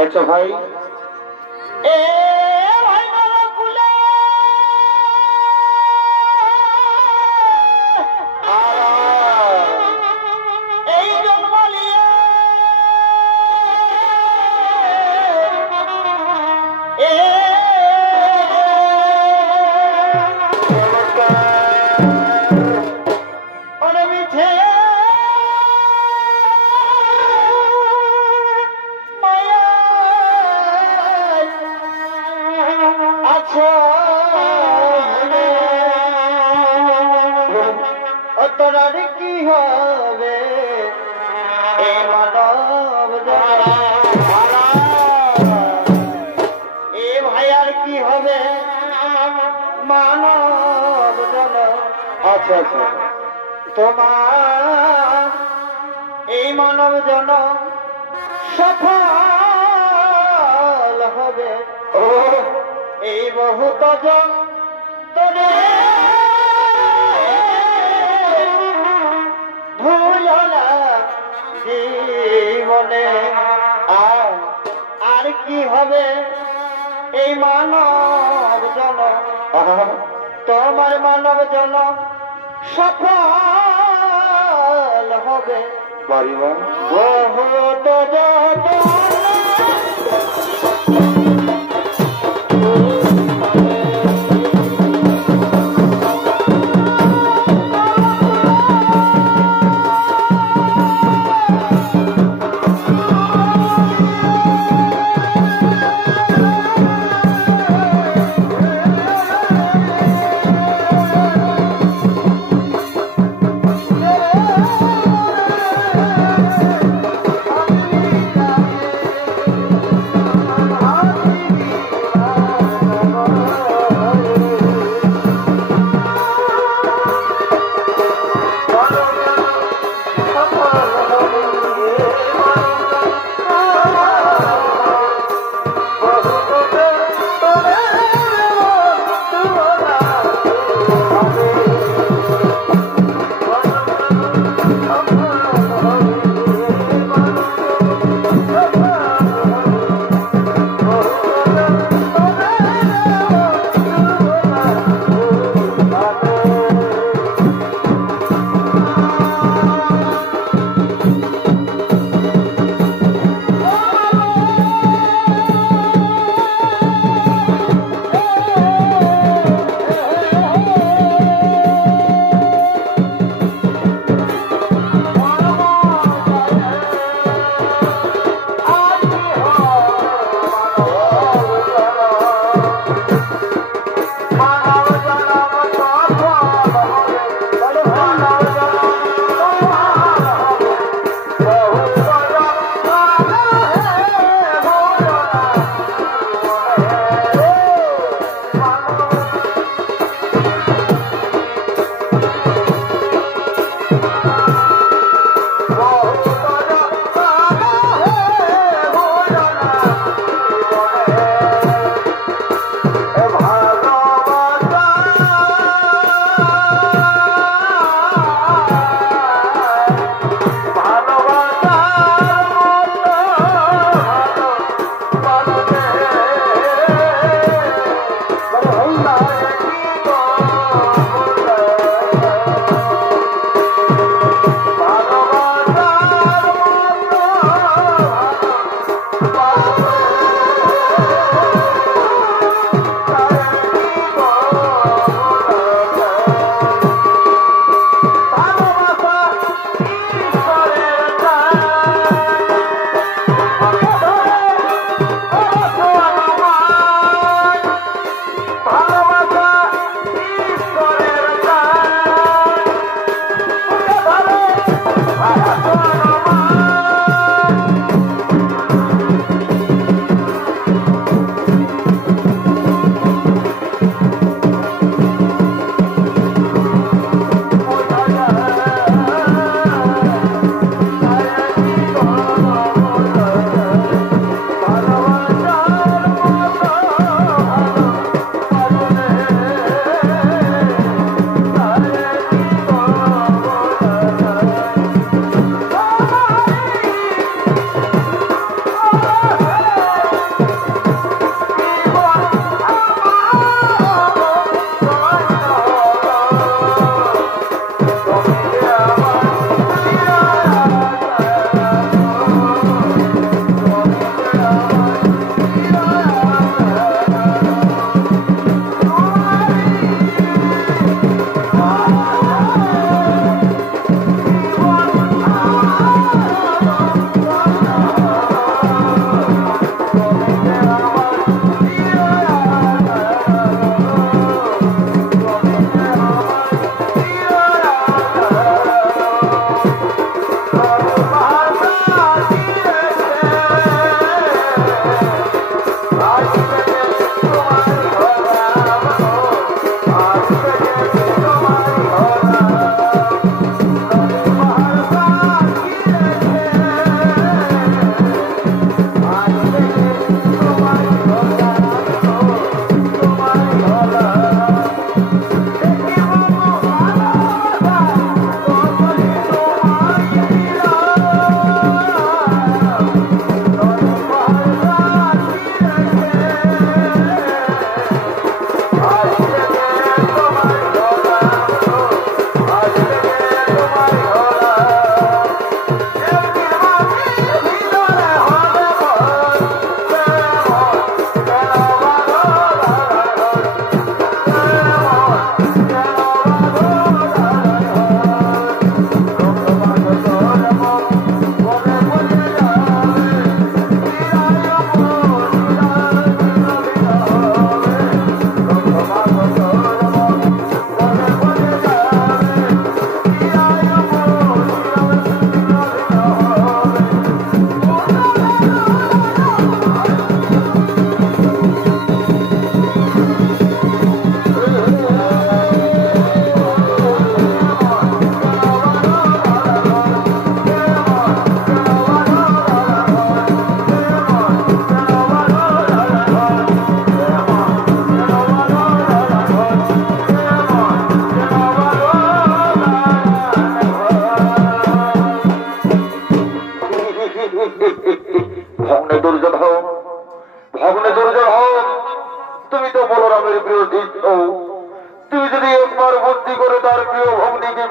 अच्छा भाई मानव जन सफल हबे बहुत जन भूलना जीवने आर की हबे मानव जन তোমার মানব জন সফল হবে বাড়িবা বহুত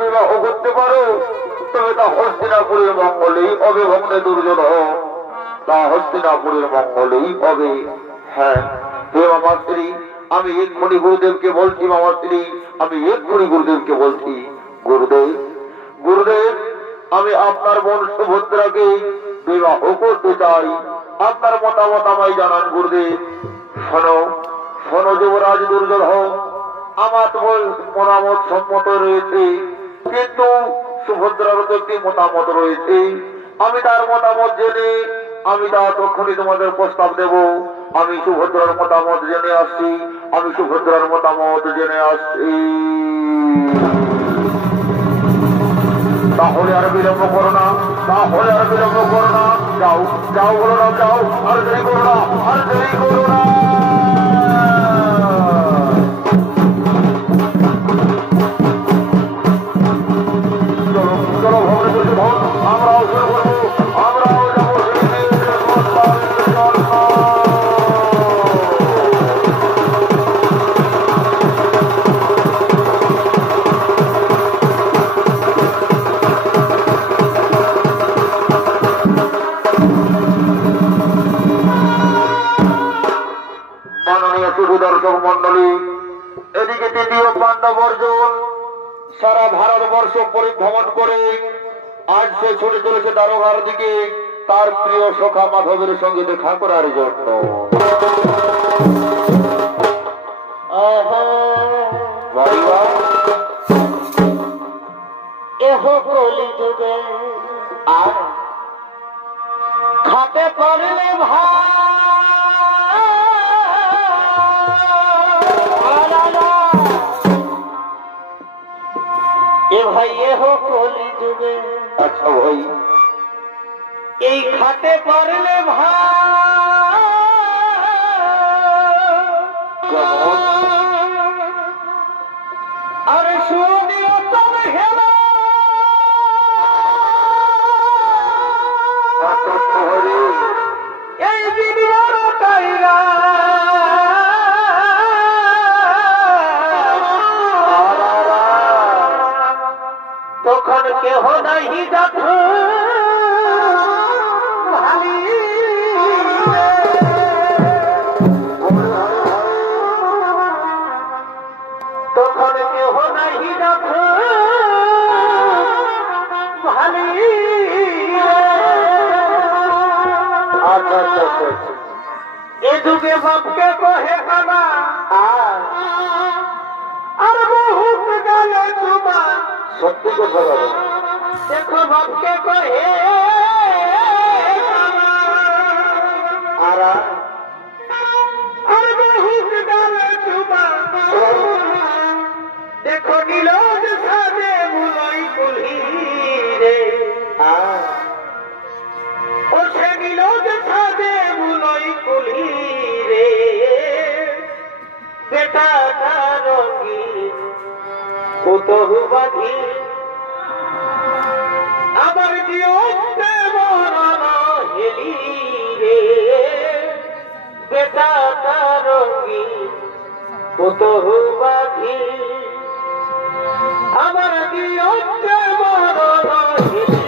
বিবাহ করতে পারো তবে তা হস্তিনাপুরের মঙ্গলেই হবে। ভগ্নে দুর্জন তা হস্তিনাপুরের মঙ্গলেই হবে। হ্যাঁ হে মামা স্ত্রী, আমি এক্ষুনি গুরুদেবকে বলছি। মামা স্ত্রী, আমি এক্ষুনি গুরুদেবকে বলছি। গুরুদেব, গুরুদেব, আমি আপনার বোন সুভদ্রাকে বিবাহ করতে চাই। আপনার মতামত আমায় জানান গুরুদেব। শোনো শোনো যুবরাজ দুর্যোধন, আমার মতামত সম্মত রয়েছে, কিন্তু সুভদ্রার তো একটি মতামত রয়েছে। আমি তার মতামত জেনে আমি তা তখনই তোমাদের প্রস্তাব দেব। আমি সুভদ্রার মতামত জেনে আসছি, আমি সুভদ্রার মতামত জেনে আসছি। তাহলে আর বিলম্ব করো না, তাহলে আর বিলম্ব করো না। যাও যাও বলো না, যাও, আর দেরি করো না, আর দেরি করো না। চলো চলো ভগ্নে দুর্যোধন, আমরাও শুরু করবো, আমরাও যাবো। দর্শক মন্ডলী, এদিকে তৃতীয় পাণ্ডব অর্জুন সারা ভারতবর্ষ পরিভ্রমণ করে আজ সে ছুটে চলেছে দ্বারকার দিকে তার প্রিয় সখা মাধবের সঙ্গে দেখা করার জন্য। কলিযুগে আর খাতে পারলে ভাই ভাই কলিযুগে। আচ্ছা ভাই, এই খাতে পারলে ভাই আর শুনিও তবে হেলা এই বিনিয়ার তাইরা তখন কেহ নাহি দেখো ভালি তখন কেহ নাহি দেখো ভালি। আচ্ছা আচ্ছা আচ্ছা, এ যুগে বাপকে কহে খানা আর বহুত গেলে তোমার সত্যি কথা বলো। দেখো বাপকে কহে আর বহুত গেলে তোমার দেখো নীলজ সাজে মুলই কুলহি রে ও সে নীলজ সাজে মুলই কুলহি রে বেটা রঙি কতহু বাঁধি আমার জীবনে মরণ হেলি রে বেটা রঙি কতহু বাঁধি আমার জীবনে মরণ হেলি।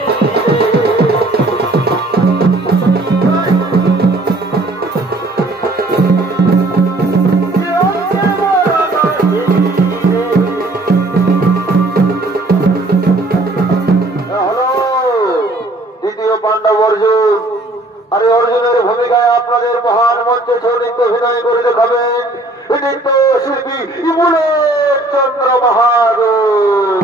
পাণ্ডব অর্জুন, আরে অর্জুনের ভূমিকায় আপনাদের মহান মঞ্চে ছড়িত অভিনয় করে দেখাবেন নৃত্য শিল্পী বুলেট চন্দ্র বাহাদুর।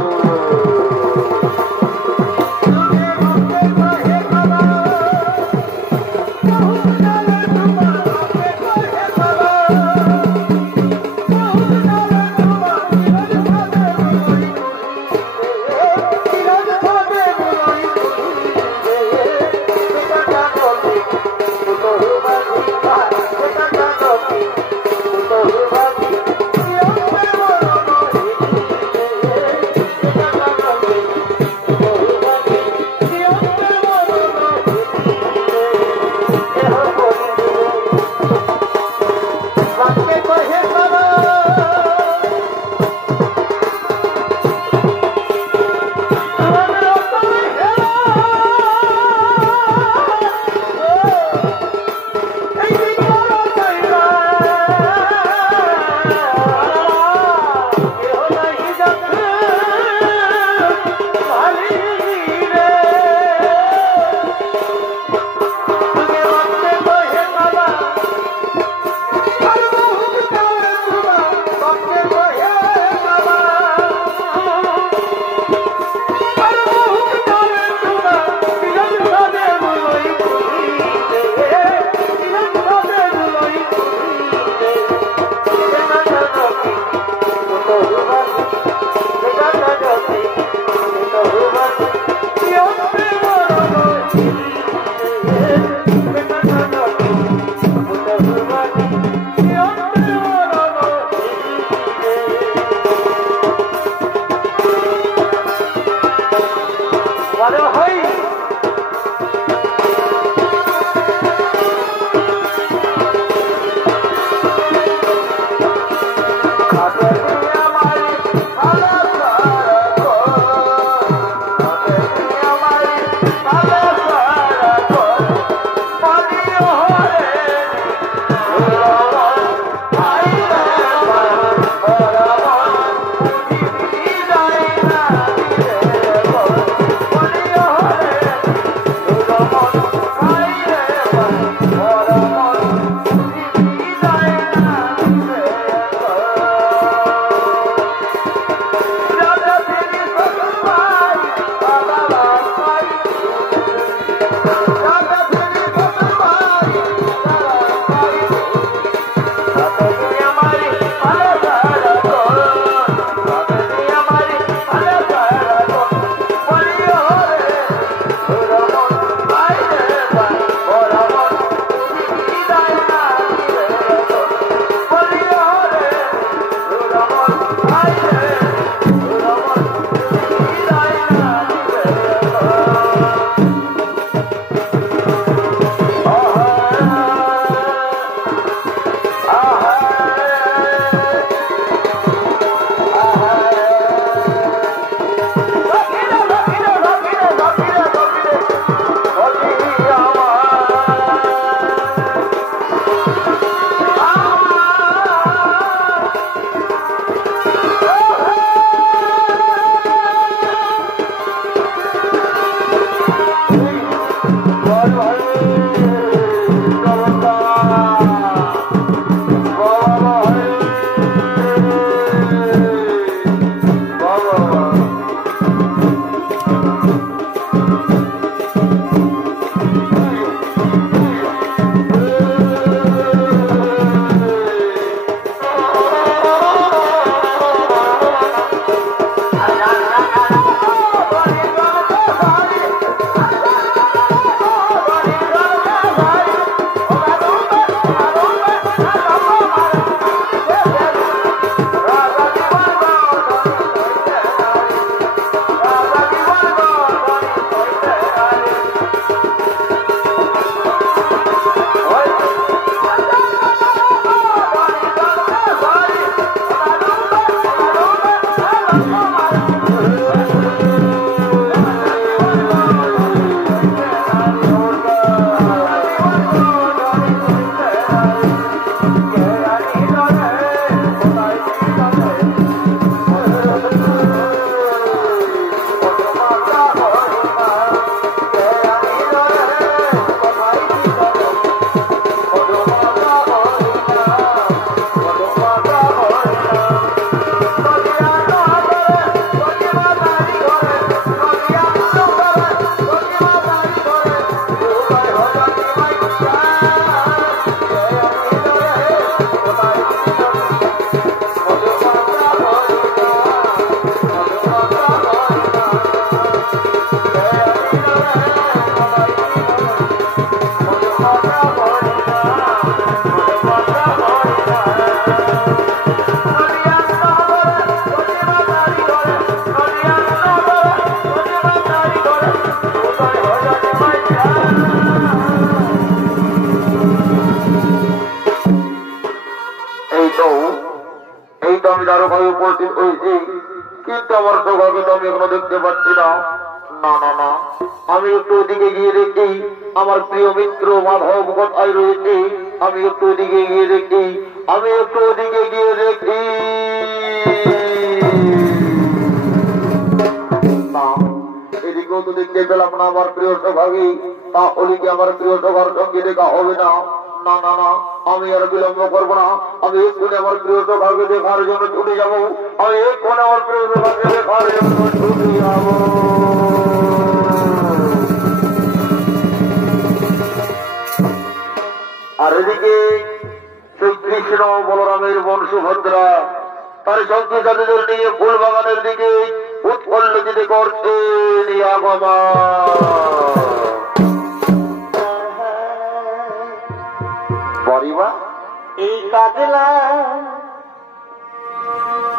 বড় হই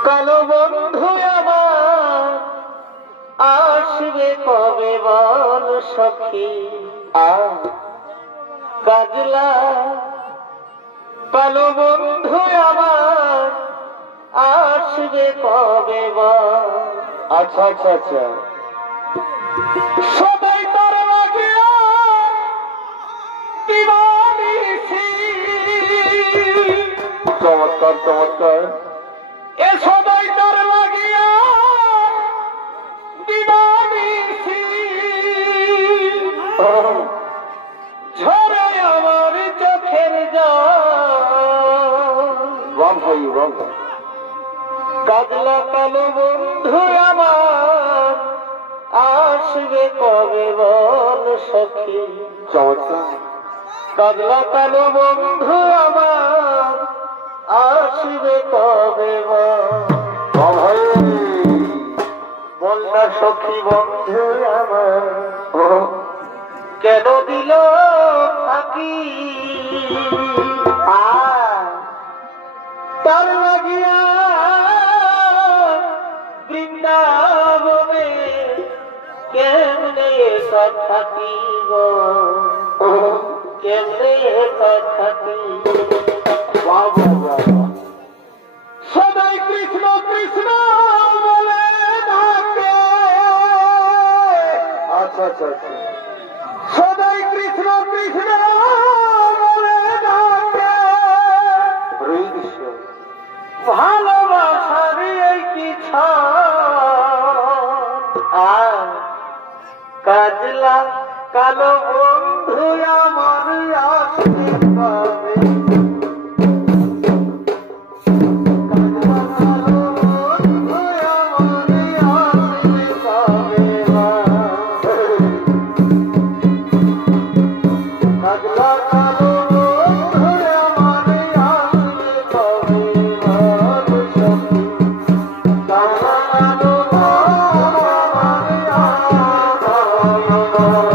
কালো বন্ধু আমার আসবে কবে বল সখী কাজলা কালো বন্ধু আমার আসবে কবে বল। আচ্ছা আচ্ছা আচ্ছা, সবাই তার লাগিয়া দিবানিসি, চমৎকার চমৎকার। এ সবাই তার লাগিয়া দিবানিসি, ঝরে আমার চোখের জল। বাহ ভাই বাহ। কাজলা কালো বন্ধু আমার আসবে কবে বল সখী। চমৎকার। কাজলা কালো বন্ধু আমার আসবে কবে বল। বাহ ভাই। বল না সখী বন্ধু আমার কেন দিল ফাঁকি, তার লাগিয়া বৃন্দাবনে কেমনে কথাটি গো, কেমনে কথাটি। বাহ বাহ বাহ। সবাই কৃষ্ণ কৃষ্ণ বলে ডাকে, আচ্ছা আচ্ছা আচ্ছা, সবাই কৃষ্ণ কৃষ্ণ বলে ডাকে। হরে কৃষ্ণ। ভালোবাসার এই কি কাজলা কালো বন্ধু আমার আসবে কবে। কাজলা কালো বন্ধু আমার আসবে কবে। কাজলা কালো বন্ধু আমার আসবে কবে।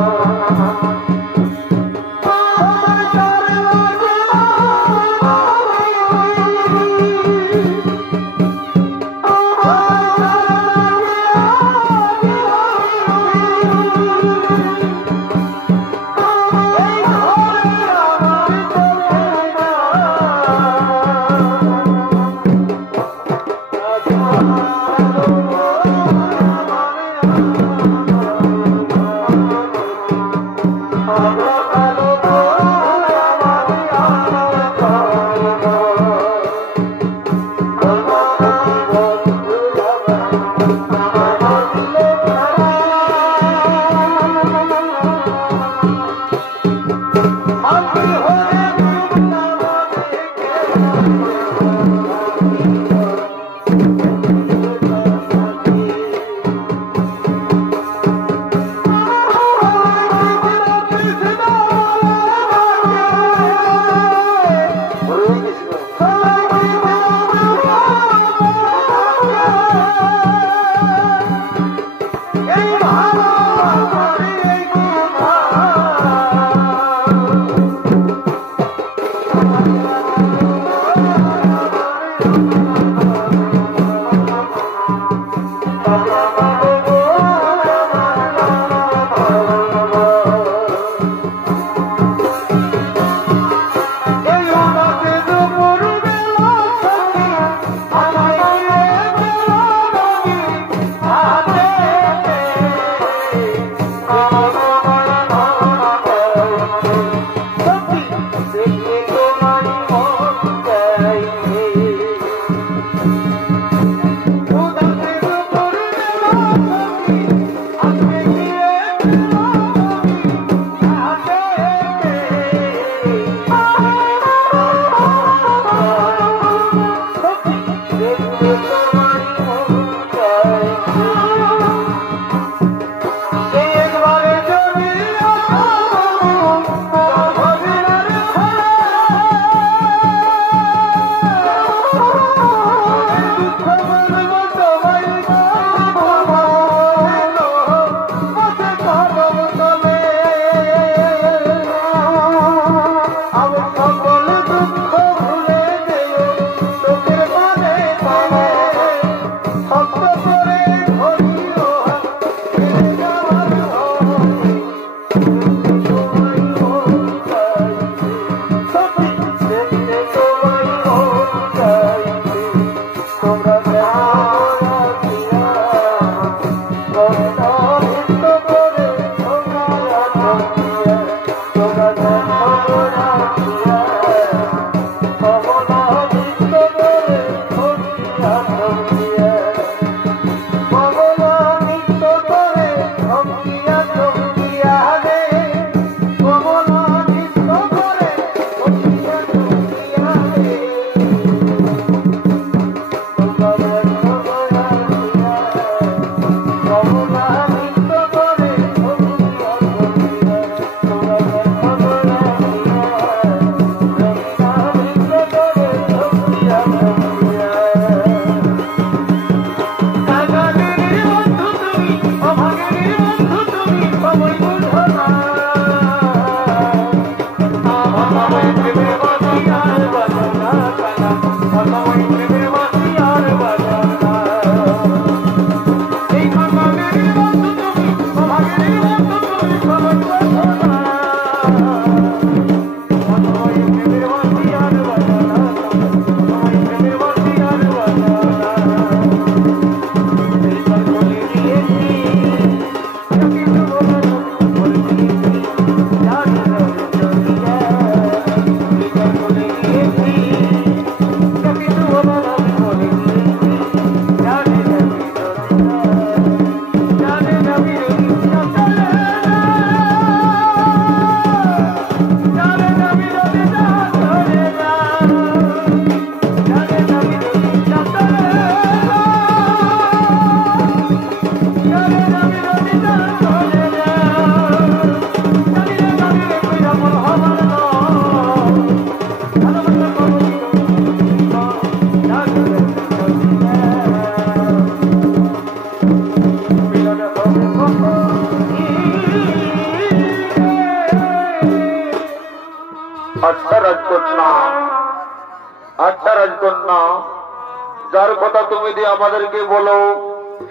যার কথা তুমি দিয়ে আমাদেরকে বলো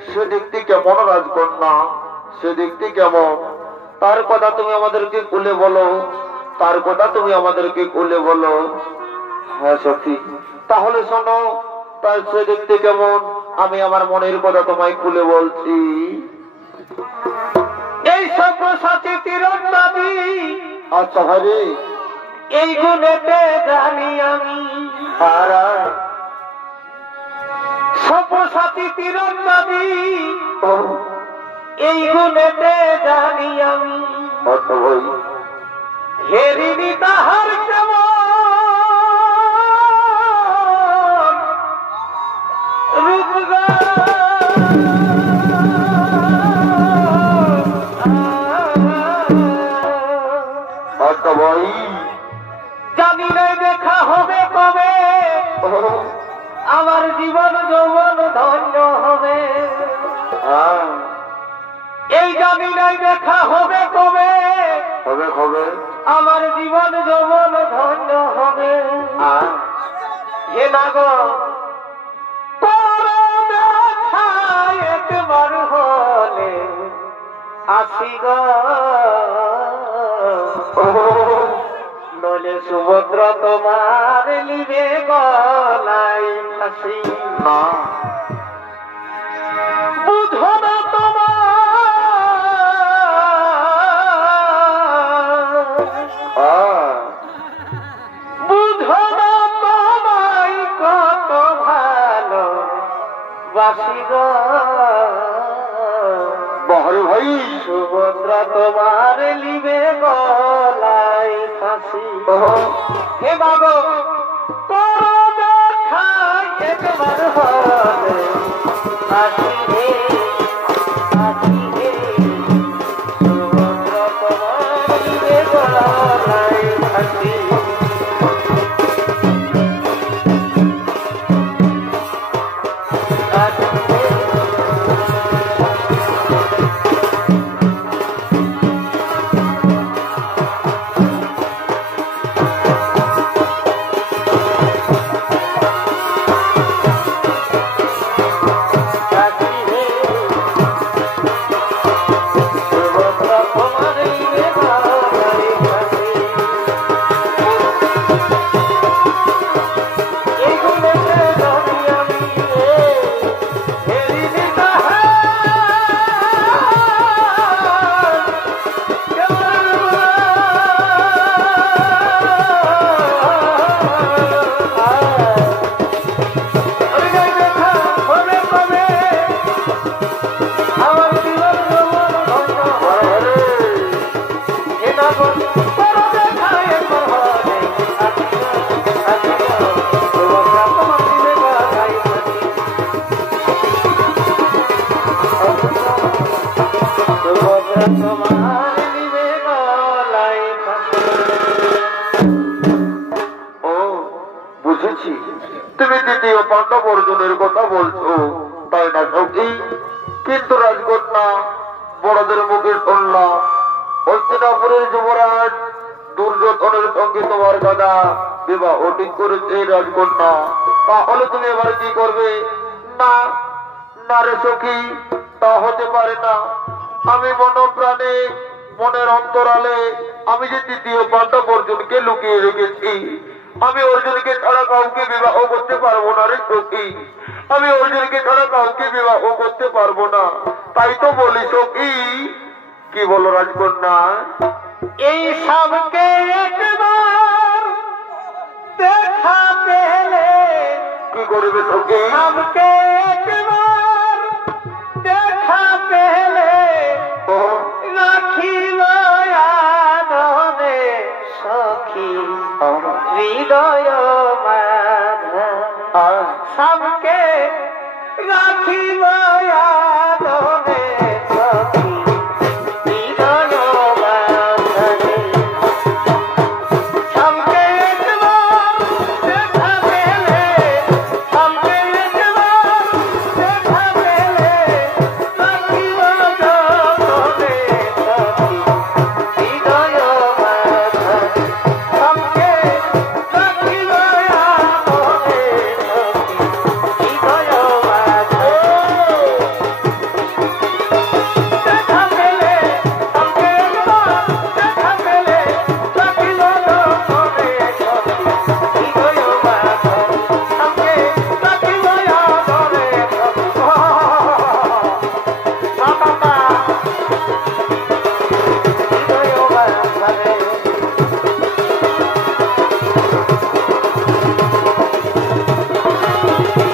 সে দেখতে কেমন রাজকন্যা, সে দেখতে কেমন, তার কথা তুমি আমাদেরকে খুলে বলো, তার কথা তুমি আমাদেরকে খুলে বলো। হ্যাঁ সখী, তাহলে শোনো, তার সে দেখতে কেমন আমি আমার মনের কথা তোমায় খুলে বলছি। এই সব্যসাচী তীরন্দাবী, আচ্ছা ভাই, এই গুণেতে জানি আমি। সব্যসাচী তীরন্দাবী, এই গুণেতে জানি আমি। আচ্ছা ভাই, হেরিনি তাহার কেমন রূপগা, আচ্ছা ভাই, জানি নাই দেখা হবে কবে, আমার জীবন যৌবন ধন্য হবে। এই জানি নাই দেখা হবে কবে, হবে হবে, আমার জীবন যৌবন ধন্য হবে। হে নাগো একবার হলে আসি গো, নলে সুভদ্র তোমার লিবে গলাই ফাঁসি। বুঝো না তোমার, বুঝো না তোমায় কত ভালো বাসি গো। বহরে ভাই, সুভদ্রা তোমার লিবে গলাই ফাঁসি। হে বাবু করো দেখা একবার হলে আসি হে, আসি হে, সুভদ্রা তোমার লিবে গলাই ফাঁসি। তৃতীয় পাণ্ডব অর্জুনের কথা বলছো, তাই না সখী? কিন্তু রাজকন্যা, বড়দের মুখে শুনলাম হস্তিনাপুরের যুবরাজ দুর্যোধনের সঙ্গে তোমার দাদা বিবাহ ঠিক করেছে রাজকন্যা। তাহলে তুমি এবার কি করবে? না না রে সখী, তা হতে পারে না। আমি মনপ্রাণে মনের অন্তরালে আমি যে তৃতীয় পাণ্ডব অর্জুনকে লুকিয়ে রেখেছি, আমি অর্জুনকে ছাড়া কাউকে বিবাহ করতে পারবো না রে সখী। আমি অর্জুনকে ছাড়া কাউকে বিবাহ করতে পারবো না। তাই তো বলি সখী। কি বলো রাজকন্যা? এই সবকে একবার দেখা পেলে কি করবে সখী? সবকে একবার দেখা পেলে রাখিব আদরে সখী হৃদয় মাঝে। সবকে রাখিব আদরে সখী হৃদয় মাঝে। সবকে একবার দেখা পেলে, সবকে একবার দেখা পেলে রাখিব আদরে সখী হৃদয় মাঝে। সবকে রাখিব আদরে সখী হৃদয় মাঝে। দেখা পেলে, সবকে একবার দেখা পেলে রাখিব আদরে সখী হৃদয় মাঝে। সবকে রাখিব আদরে সখী। বাবা হৃদয় মাঝে।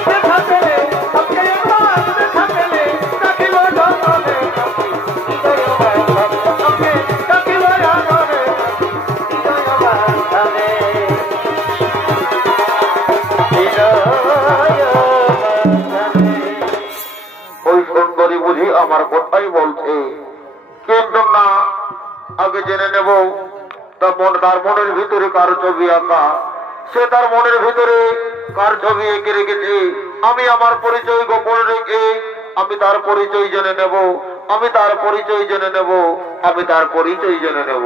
দেখা পেলে, সবকে একবার দেখা পেলে রাখিব আদরে সখী হৃদয় মাঝে। সবকে রাখিব আদরে সখী হৃদয় মাঝে। হৃদয় মাঝে। ওই সুন্দরী বুঝি আমার কথাই বলছে, কিন্তু না, আগে জেনে নেব তার মনের ভিতরে কার ছবি আঁকা। সে তার মনের ভিতরে কার ছবি এঁকে রেখেছে। আমি আমার পরিচয় গোপন রেখে আমি তার পরিচয় জেনে নেব। আমি তার পরিচয় জেনে নেব। আমি তার পরিচয় জেনে নেব।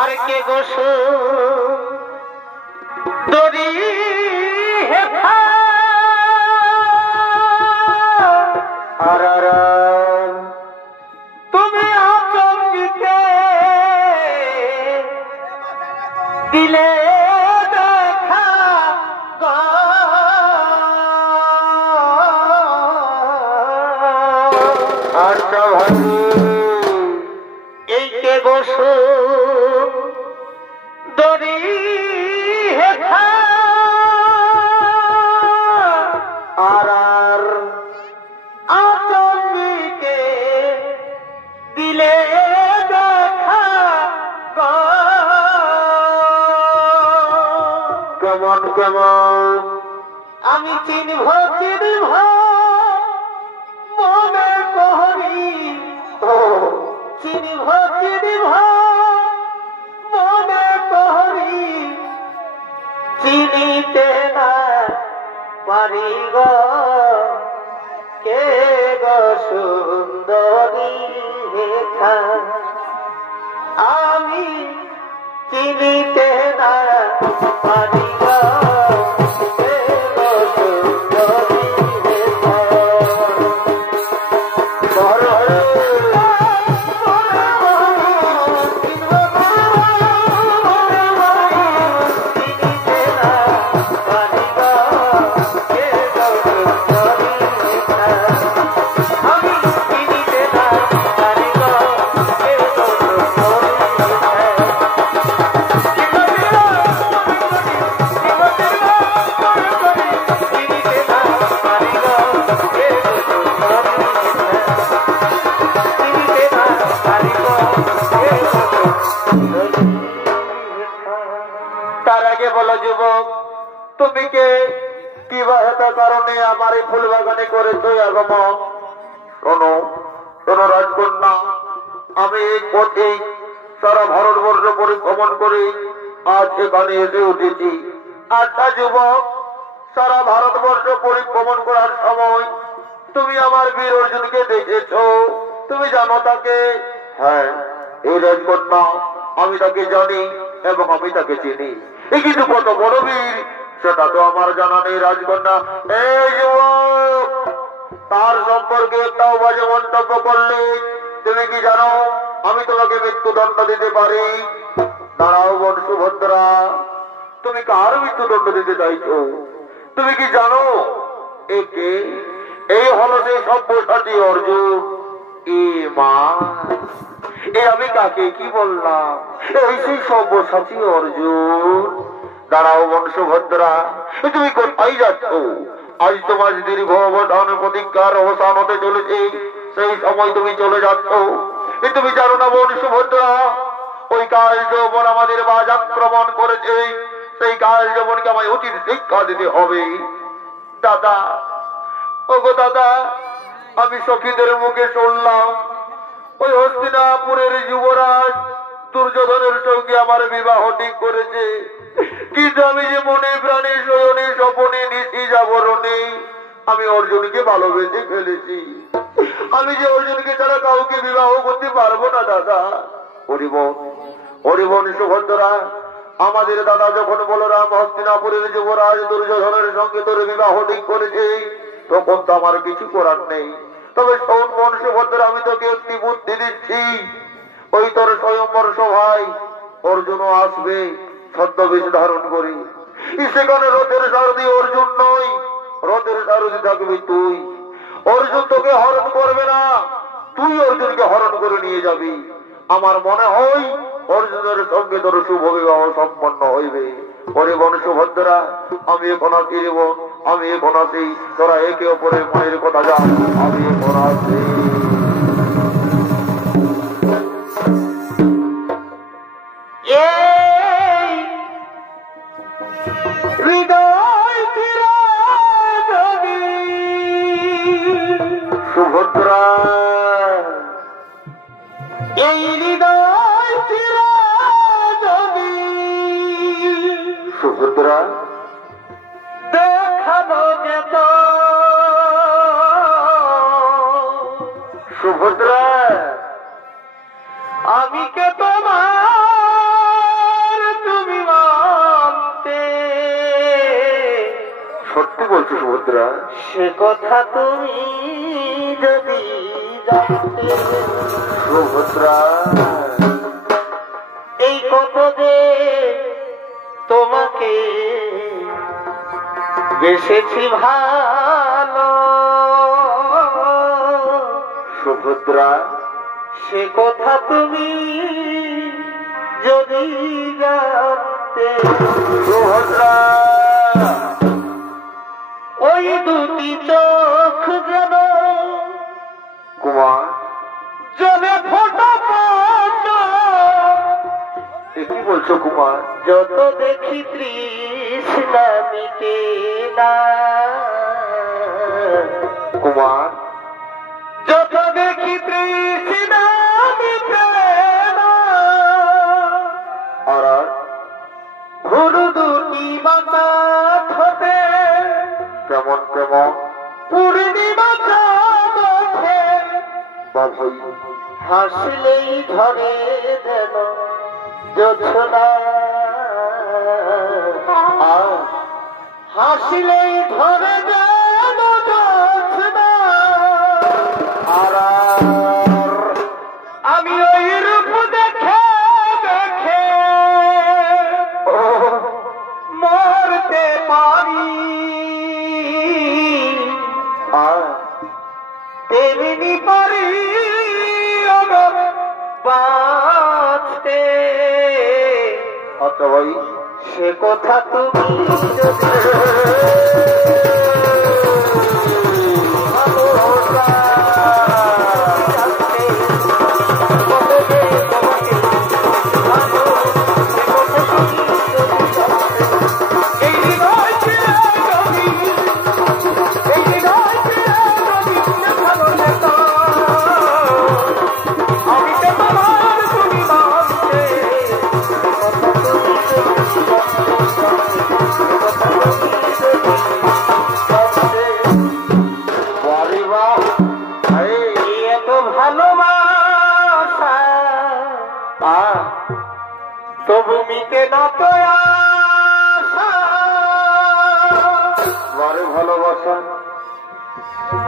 আর কে গো সুন্দরী হেথা তুমি আচমকে দিলে দেখা গো। আচ্ছা ভাই, এই কে গো সুন্দরী হেথা আচমকে দিলে দেখা গো। কেমন কেমন? আমি চিনব চিনব মনে করি, চিনব চিনব মনে করি, চিনিতে না পারি গো কে গো সুন্দরী রেখা। আমি চিনিতে না পারি গো কে গো সুন্দরী রেখা। তার আগে বলো যুবক, তুমি কে? কি বাধা কারণে আমার এই ফুল বাগানে করেছো আগমন? শোনো শোনো রাজকন্যা, আমি এই পথে সারা ভারতবর্ষ পরিভ্রমণ করে আজ এখানে এসে উঠেছি। আচ্ছা যুবক, সারা ভারতবর্ষ পরিভ্রমণ করার সময় তুমি আমার বীর অর্জুনকে দেখেছ, তুমি জানো তাকে? হ্যাঁ, এই রাজকন্যা, আমি তাকে জানি এবং আমি তাকে চিনি। কিন্তু কত বড় বীর সেটা তো আমার জানা নেই রাজকন্যা। এই যুবক, তার সম্পর্কে একটাও বাজে মন্তব্য করলে তুমি কি জানো আমি তোমাকে মৃত্যুদণ্ড দিতে পারি? দাঁড়াও বোন সুভদ্রা, তুমি কার মৃত্যুদণ্ড দিতে চাইছো? তুমি কি জানো একে? এই হলো সেই সব্যসাচী অর্জুন। এ মা, এ আমি কাকে কি বললাম? এই সেই সব্যসাচী অর্জুন। দাঁড়াও বোন সুভদ্রা, তুমি কোথায় যাচ্ছ? আজ তোমার দীর্ঘ অবধান প্রতিজ্ঞার অবসান হতে চলেছে, সেই সময় তুমি চলে যাচ্ছ। তুমি জানো না বোন সুভদ্রা, ওই কাল যৌবন আমাদের বাজ আক্রমণ করেছে, সেই কাল যৌবনকে আমায় উচিত শিক্ষা দিতে হবে। দাদা, ওগো দাদা, আমি সখীদের মুখে শুনলাম ওই হস্তিনাপুরের যুবরাজ দুর্যোধনের সঙ্গে আমার বিবাহ ঠিক করেছে, কিন্তু আমি যে মনে প্রাণে শয়নে স্বপনে নিশি জাগরণে আমি অর্জুনকে ভালোবেসে ফেলেছি। আমি যে অর্জুনকে ছাড়া কাউকে বিবাহ করতে পারবো না দাদা। হরিবন সুভদ্রা, আমাদের দাদা যখন বলরাম হস্তিনাপুরের যুবরাজ দুর্যোধনের সঙ্গে তোর বিবাহ ঠিক করেছে, তখন তো আমার কিছু করার নেই। তবে শোন বোন সুভদ্রা, আমি তোকে একটি বুদ্ধি দিচ্ছি। ওই তোর স্বয়ম্বর সভায় অর্জুনও আসবে ছদ্মবেশ ধারণ করে। সেখানে রথের সারথি অর্জুন নয়, রথের সারথি থাকবি তুই। অর্জুন তোকে হরণ করবে না, তুই অর্জুনকে হরণ করে নিয়ে যাবি। আমার মনে হয় অর্জুনের সঙ্গে তোর শুভ বিবাহ সম্পন্ন হইবে। হরিবন সুভদ্রা, আমি এখন আসি রে বোন, আমি এখন আসি। তোরা একে অপরের মনের কথা জান, আমি এখন আসি। সুভদ্রা, এই হৃদয় সুভদ্রা, দেখানো যেত। সুভদ্রা, আমি কে তোমার তুমি মানতে? সত্যি বলছো সুভদ্রা? সে কথা তুমি যদি জানতে। সুভদ্রা, এই কত যে তোমাকে বেসেছি ভালো, সুভদ্রা, সে কথা তুমি যদি জানতে। সুভদ্রা, ওই দুটি চোখ যেন কুমার, জলে ফোটা ফোটা। কি বলছো কুমার? যত দেখি তৃষ্ণা মিটে না কুমার, যত দেখি তৃষ্ণা মিটে না। আর ঘুরু দুটি মাথা হতে কেমন কেমন পূর্ণিমা চাঁদ ওঠে। বা ভাই, হাসলেই ধরে যেন জোছনা, হাসলেই ধরে যেন জোছনা। আর আমি ওই রূপ দেখে দেখে মরতে পারি, তেমনি পারি বাঁচতে। আচ্ছা ভাই, সে কথা তুমি যদি মিটে না তো আশা বারে ভালোবাসা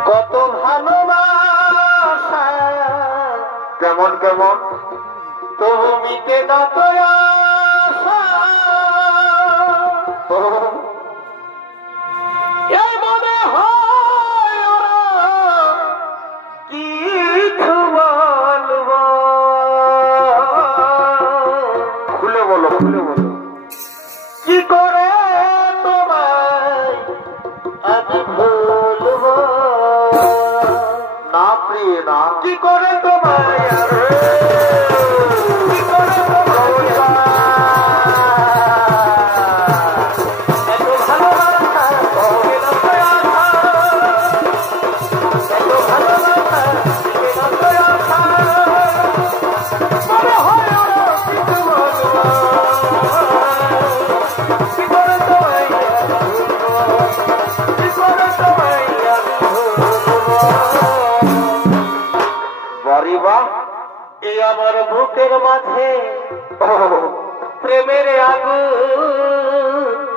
কত ভালোবাসা কেমন কেমন তবু মিটে না তো আশা এই মনে হয় ওরা কিছু বলবো খুলে বলো খুলে বলো কি করে তোমায় আমি ভুলবো না প্রিয়ে না কি করে তোমায় কি করে তোমায় এত ভালোবাসা হবে না তো আশা এত ভালোবাসা হবে না তো আশা মনে হয় আরো কিছু বলবো কি করে তোমায় ভুলবো কি করে তোমায় ভুলবো বাড়ি বা এই আমার বুকের মাঝে প্রেমের আগুন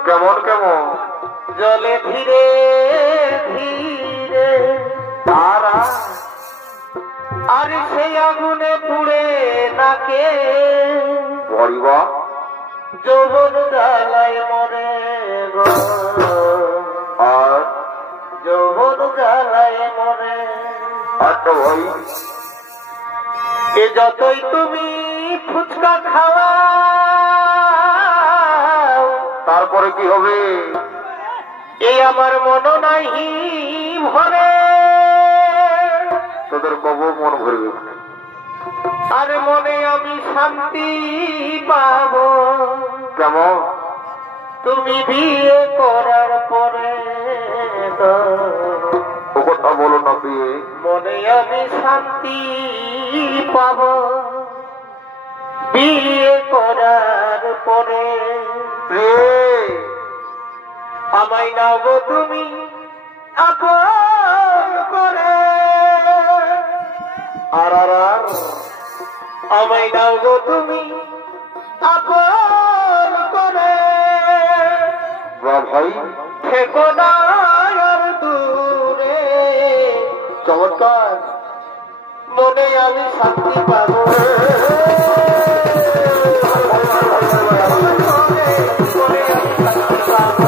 কেমন কেমন জলে ধীরে ধীরে তারা আর সেই আগুনে পুড়ে নাকে বাড়ি বা যৌবন জ্বালায় মরে গো আর যৌবন জ্বালায় মরে আচ্ছা ভাই এ যতই তুমি ফুচকা খাওয়া তারপরে কি হবে এই আমার মন নাহি ভরে তোদের কব মন ভরবে আর মনে আমি শান্তি পাবো কেমন তুমি বিয়ে করার পরে গো। ও কথা বলো না প্রিয়ে মনে আমি শান্তি পাবো বিয়ে করার পরে প্রিয়ে আমায় নাও গো তুমি আপন করে আর আর আর আমায় নাও গো তুমি আপন করে বা ভাই থেকো না আর দূরে চমৎকার মনে আমি শান্তি পাবো মনে আমি শান্তি পাবো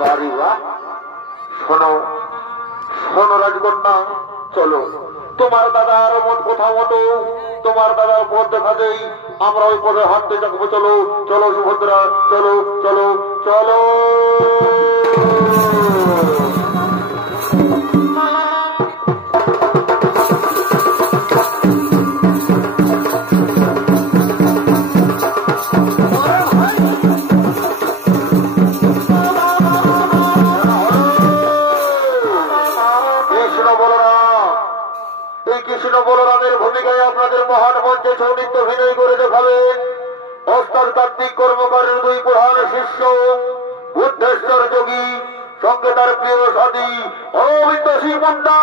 বাড়ি বা শোনো শোনো রাজকন্যা চলো তোমার দাদার মত কথা মতো তোমার দাদার পথ দেখা দেই আমরা ওই পথে হাঁটতে থাকবো চলো চলো সুভদ্রা চলো চলো চলো কৃষ্ণ বলরাম এই কৃষ্ণ বলরামের ভূমিকায় আপনাদের মহান মঞ্চে সৌনিত্য অভিনয় করে দেখাবেন ওস্তাদ কার্তিক কর্মকারের দুই প্রধান শিষ্য বুদ্ধেশ্বর যোগী সঙ্গে তার প্রিয় সাথী অরবিন্দ সিং মুন্ডা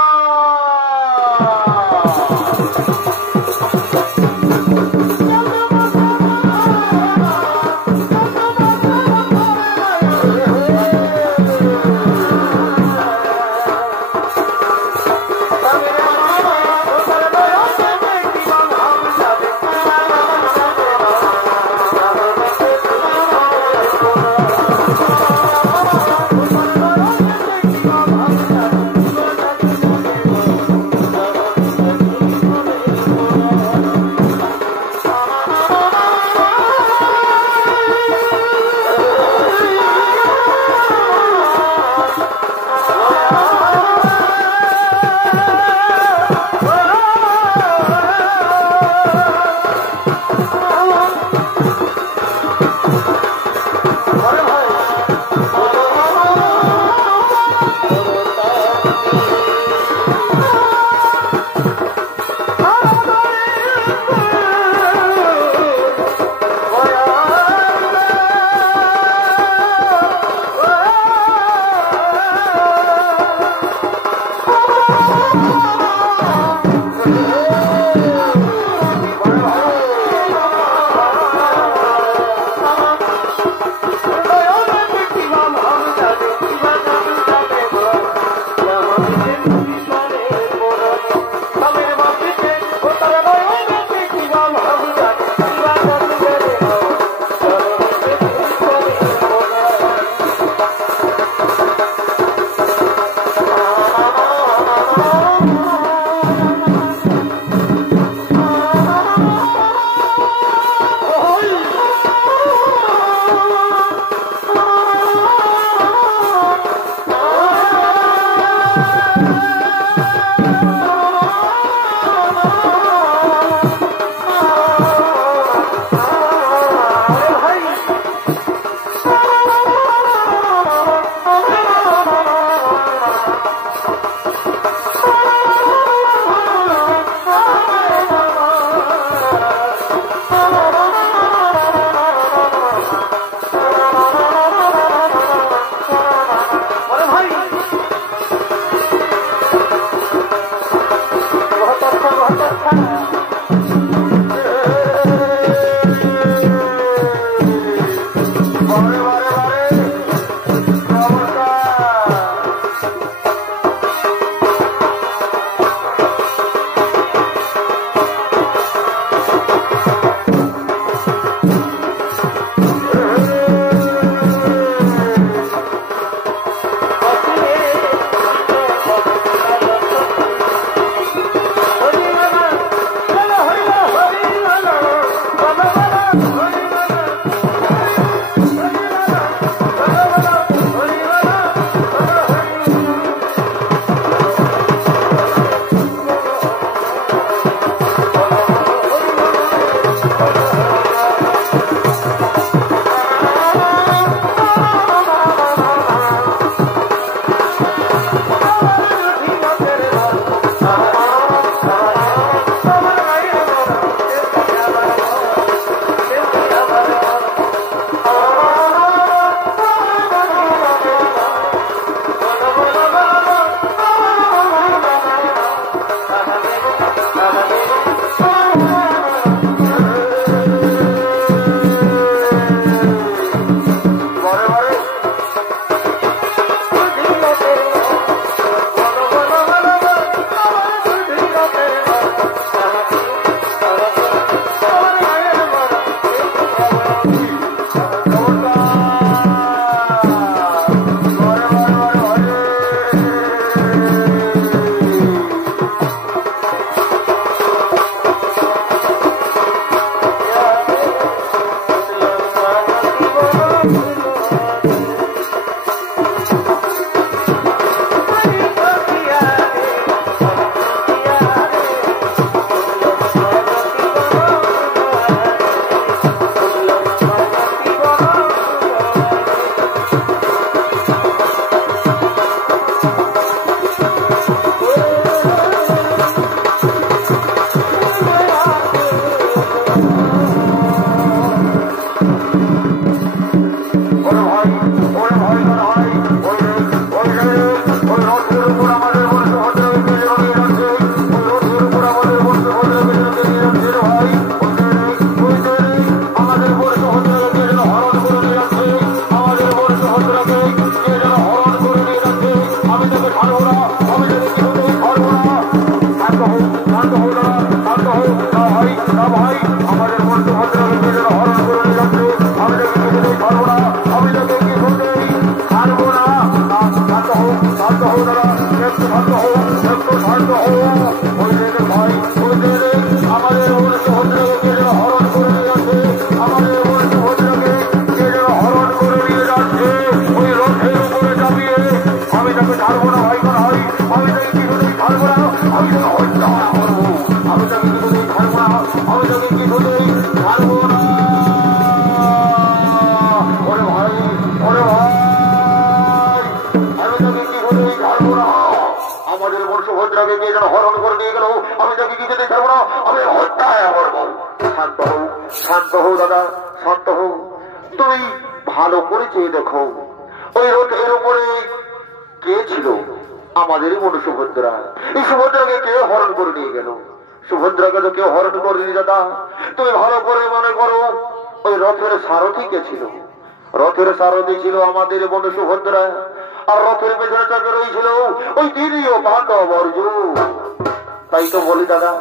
রথের সারথি ছিল আমাদের বন্ধু সুভদ্রা, আর রথের পেছনে চাকা রয়েছিল ওই তিনিও পাণ্ডব অর্জুন। তাই তো বলি দাদা,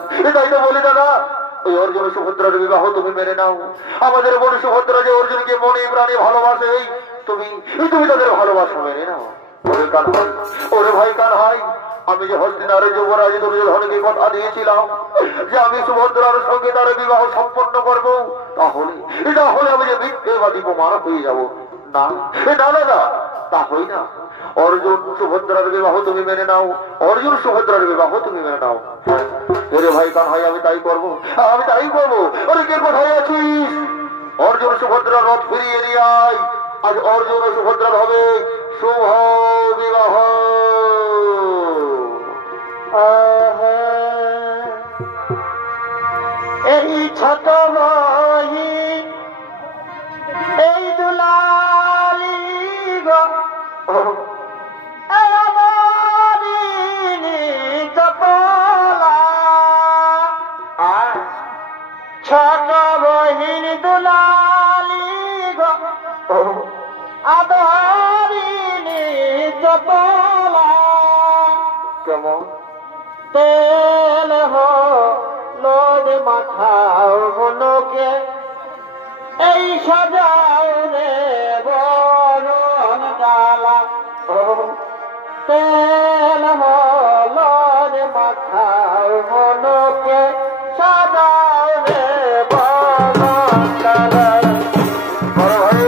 ওই অর্জুন সুভদ্রার বিবাহ তুমি মেনে নাও। আমাদের বন্ধু সুভদ্রা যে অর্জুনকে মনে প্রাণে ভালোবাসে, তুমি তাদের ভালোবাসা মেনে নাও। ওরে ভাই কানহাই, আমি যে হস্তিনারের যুবরাজ দুর্যোধনকে কথা দিয়েছিলাম যে আমি সুভদ্রার সঙ্গে তার বিবাহ সম্পন্ন করবো, তাহলে আমি যে মিথ্যেবাদী প্রমাণ হয়ে যাব। না দাদা, তা হই না। অর্জুন সুভদ্রার বিবাহ তুমি মেনে নাও, অর্জুন সুভদ্রার বিবাহ তুমি মেনে নাও। ওরে ভাই কানহাই, আমি তাই করবো। ওরে কে কোথায় আছিস? অর্জুন সুভদ্রার রথ ফিরিয়ে নিয়ে আয়। আজ অর্জুন সুভদ্রার হবে শুভ বিবাহ। এই ছোট বহিন, এই দুলালি গো, ছোট বহিন দুলালি গো, আদরিনি চপলা। কেমন তেল হলদ মাখাও মনকে, এই সাজাও রে বরণ ডালা। তেল হলদ মাখাও মনকে, সাজাও রে বরণ ডালা। বড়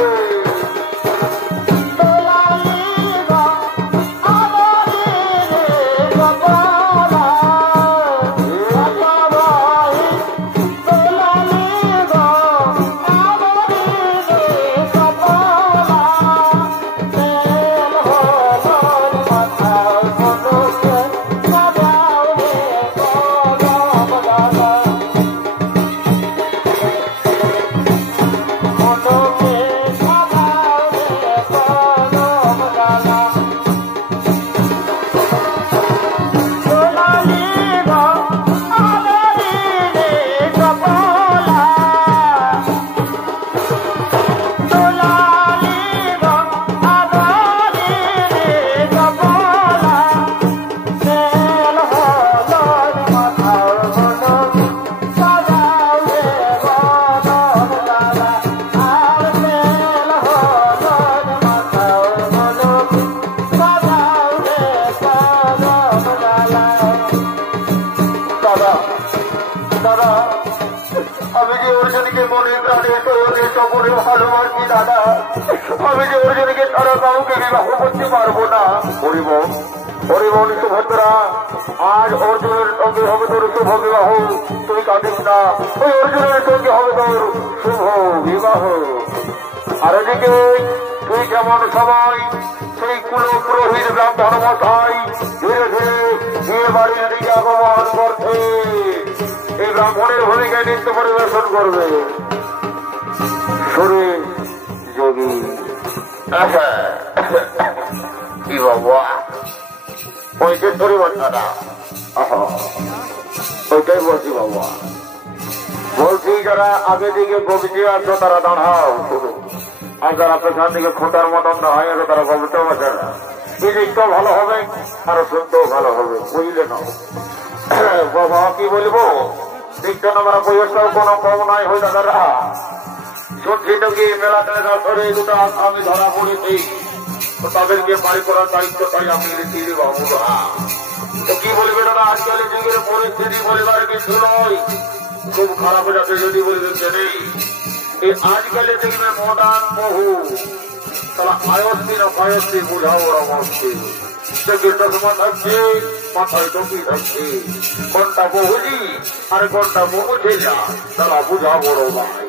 অর্জুনকে মনে প্রাণে তোরে সকলে ভালোবাসি দাদা, আমি যে অর্জুনকে ছাড়া কাউকে বিবাহ করতে পারবো না। হরিবল হরিবল সুভদ্রা, আজ অর্জুনের সঙ্গে হবে তোর শুভ বিবাহ, তুই কাঁদিস না, ওই অর্জুনের সঙ্গে হবে তোর শুভ বিবাহ। আর এদিকে তুই যেমন সময় সেই কুলপুরোহিত ব্রাহ্মণ মশাই ধীরে ধীরে বিয়ে বাড়ির দিকে আগমন করছে, এই ব্রাহ্মণের ভূমিকায় নৃত্য পরিবেশন করবে সুরে যোগী। কি বাবা ওই যে ধরে বাচ্চাটা, ওইটাই বলছি বাবা, বলছি যারা আগে দিকে কবিতে আছো তারা দাঁড়াও শুধু, আর যারা পেছন দিকে খোঁটার মতন না হয়ে তারা কবিতেও আছে না। এই দিকটাও ভালো হবে আর শুনতেও ভালো হবে, বুঝলে না বাবা? কি বলবো, দিকটা আমরা বয়সটাও কোনো কম নাই হই দাদারা। শুনছি তো কি মেলা টেলা ধরে দুটো আমি ধরা পড়েছি, তো তাদেরকে বাড়ি করার দায়িত্বটাই আমি নিচ্ছি বাবুরা। তো কি বলবে দাদা, আজকাল যুগের পরিস্থিতি বলিবার কিছু নয়, খুব খারাপ যাচ্ছে যদি বলবে নেই। এই আজকালে দেখবে মডার্ন বহু তারা আয়ত্তি না পায়ত্তি বুঝাও ওরা মস্তি, চশমা থাকছে মাথায় টপি থাকছে, কোনটা বহুজি আর কোনটা বহু ছেলা তারা বুঝা বড় ভাই।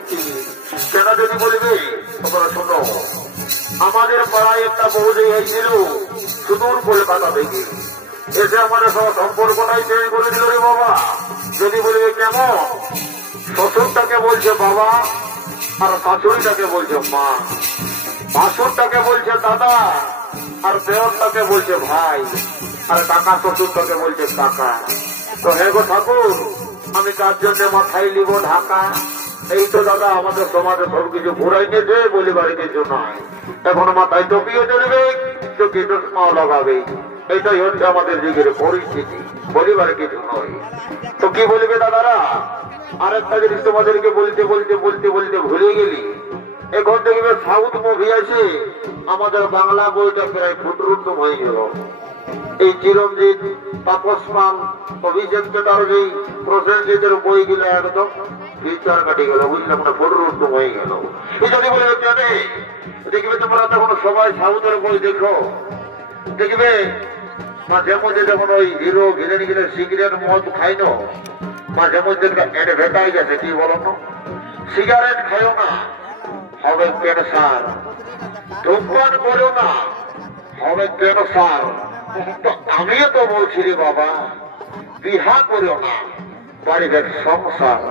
কেন যদি বলবে তোমরা শোনো, আমাদের পাড়ায় একটা বহুজি হয়েছিল সুদূর কলকাতা থেকে, এসে আমাদের সব সম্পর্কটাই চেঞ্জ করে দিল রে বাবা। যদি বলবে কেমন, শ্বশুরটাকে বলছে বাবা আর শাশুড়িটাকে বলছে মা, ভাসুরটাকে বলছে দাদা আর দেওরটাকে বলছে ভাই, আর কাকা শ্বশুরটাকে বলছে কাকা। তো হে গো ঠাকুর, আমি তার জন্য মাথায় নিব ঢাকা। এই তো দাদা আমাদের সমাজে সবকিছু ঘুরাই নিয়েছে, বলিবার কিছু নয়। এখন মাথায় টপিও চলবে, চোখে চশমাও লাগাবে, এটাই হচ্ছে আমাদের যুগের পরিস্থিতি, বলিবার কিছু নয়। তো কি বলবে দাদারা, আরেকটা জিনিস তোমাদেরকে বলতে বলতে বলতে বলতে ভুলে গেলি। এখন দেখবে সাউথ মুভি আছে, আমাদের বাংলা বইটা প্রায় ফুটরুন্ড হয়ে গেল। এই চিরঞ্জিত, তাপস পাল, অভিষেক চ্যাটার্জি, প্রসেনজিতের বইগুলো একদম ফিচার কাটে গেল, বুঝলাম না, ফুটরুন্ড হয়ে গেল। এই যদি বলে জানে, দেখবে তোমরা তখন সবাই সাউথের বই দেখো, দেখবে মাঝে মধ্যে যখন ওই হিরো ভিলেন গিলে সিগারেট মদ খাই না, মাঝে মধ্যে ভেটাই গেছে, কি বলো না, সিগারেট খাইও না হবে ক্যান্সার, ধূমপান করো না হবে ক্যান্সার। তো আমিও তো বলছি রে বাবা, বিহা করো না পারিবেন সংসার।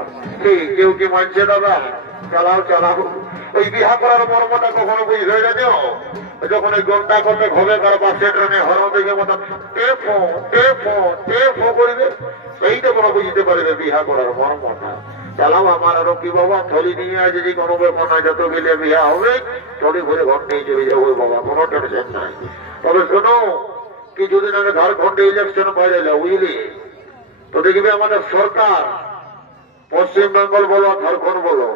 কেউ কি মানছে দাদা? চালাও চালাও। ওই বিহা করার মর্মটা কখনো বুঝবে জানো? যখন ওই ঘন্টা করবে ঘবে কারো বাসে ট্রেনে হরণ দেখে মতন টেফো টেফো টেফো করবে, সেইটা কোনো বুঝতে পারবে বিহা করার মর্মটা। চালাও আমার আরো কি বাবা, থলি নিয়ে আছে যে কোনো ব্যাপার নয়, যত গেলে বিহা হবে থলি ভরে ঘর নিয়ে চলে যাবো বাবা, কোনো টেনশন নাই। তবে শোনো, কিছুদিন আগে ঝাড়খণ্ডে ইলেকশন বাইরে বুঝলি, তো দেখবে আমাদের সরকার পশ্চিমবঙ্গ বলো ঝাড়খণ্ড বলো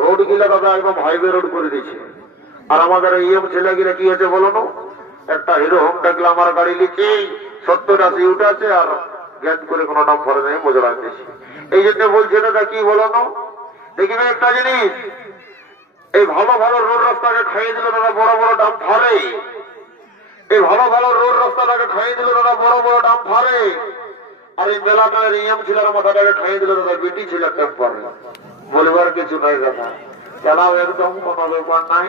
রোড গিলা দাদা একদম হাইওয়ে রোড করে দিচ্ছে। আর আমাদের ইএম ছেলে গিলা কি হয়েছে বলো না, একটা হিরো হোন্ডা গ্ল্যামার গাড়ি লিখে 70-80 উঠাচ্ছে আর গ্যাস করে কোনো নাম ফরে নেই, মজা দিচ্ছে। এই জন্য বলছে দাদা কি বলো না, দেখবে একটা জিনিস, এই ভালো ভালো রোড রাস্তাকে খাইয়ে দিল দাদা বড় বড় দাম ফারে, এই ভালো ভালো রোড রাস্তাটাকে খাইয়ে দিল দাদা বড় বড় দাম ফারে। আর এই মেলাটার ইএম ছেলের মাথাটাকে খাইয়ে দিল দাদা বেটি ছেলে টেম্পারে, বলবার কিছু নাই দাদা। চালাও একদম কোনো ব্যাপার নাই।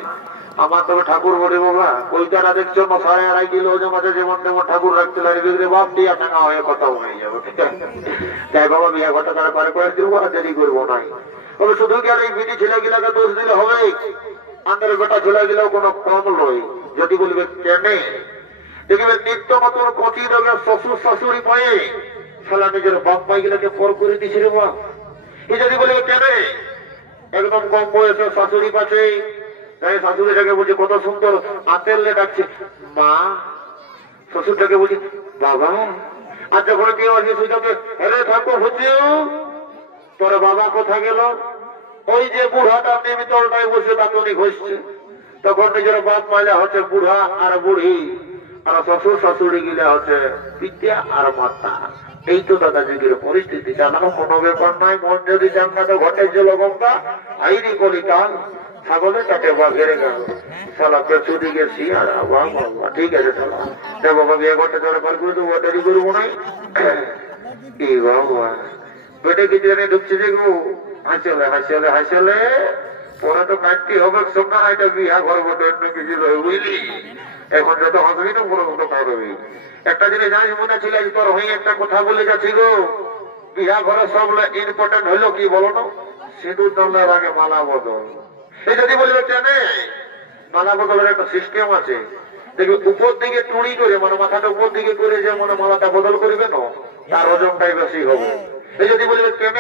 আমার তবে ঠাকুর বলে বাবা, ওইটা দেখছো 2.5 কিলো ওজন আছে, যেমন তেমন ঠাকুর রাখতে লাগে বাপ দিয়া টাকা হয়ে কথা হয়ে যাবে। তাই বাবা বিয়া ঘটা তারা পারে করে দিব, আর দেরি করবো নাই। তবে শুধু কি আর এই বিটি ছেলেগুলাকে দোষ দিলে হবে? আমাদের বেটা ছেলেগুলাও কোনো কম নয়। যদি বলবে কেনে, দেখবে নিত্য নতুন কচি দেবে শ্বশুর শাশুড়ি পায়ে শালা নিজের বাপ পাইগুলাকে পর করে দিছে রে বাবা। এই যদি বলবে কেনে, একদম কম বয়সে শাশুড়ি পাচ্ছে, তাই শাশুড়িটাকে বলছে কত সুন্দর আতেলে ডাকছে মা, শ্বশুরটাকে বলছে বাবা। আর যখন কেউ আছে সেটাকে হেরে থাকো হচ্ছে তোর বাবা কোথা গেল, ওই যে বুড়াটা নিমিতলটায় বসে দাঁতনি ঘষছে, তখন নিজের বাপ মাইলে হচ্ছে বুড়া আর বুড়ি, আর শ্বশুর শাশুড়ি গিলা হচ্ছে পিতা আর মাতা। এই তো দাদা যুগের পরিস্থিতি। জানানো কোনো ব্যাপার নয়, মন যদি চাঙ্গা তো ঘটে জল গঙ্গা আইরি কলি কাল ছাগলে তাকে বা ঘেরে গেল সালা পেছুটি গেছি আর বাবা ঠিক আছে সালা যা বাবা বিয়ে করতে দরকার করে দেবো দেরি করবো নাই কি বাবা পেটে কিছু জানি ঢুকছে দেখবো হাসলে হাসলে হাসলে পরে তো কাটতে হবে সঙ্গে এটা বিহা করবো অন্য কিছু নয় বুঝলি। এখন যত হাসবি না বড় মতো করবি। একটা জিনিস জানিস মনে ছিল তোর হয়ে একটা কথা বলে যাচ্ছি গো, বিহা ঘরে সব ইম্পর্টেন্ট হইলো কি বলো না, সিঁদুর দানের আগে মালা বদল। এই যদি বলবে কেন মালা বদলের একটা সিস্টেম আছে, দেখবে উপর দিকে টুড়ি করে মানে মাথাটা উপর দিকে করে যে মানে মালাটা বদল করবে না তার ওজনটাই বেশি হবে। এই যদি বলবে কেন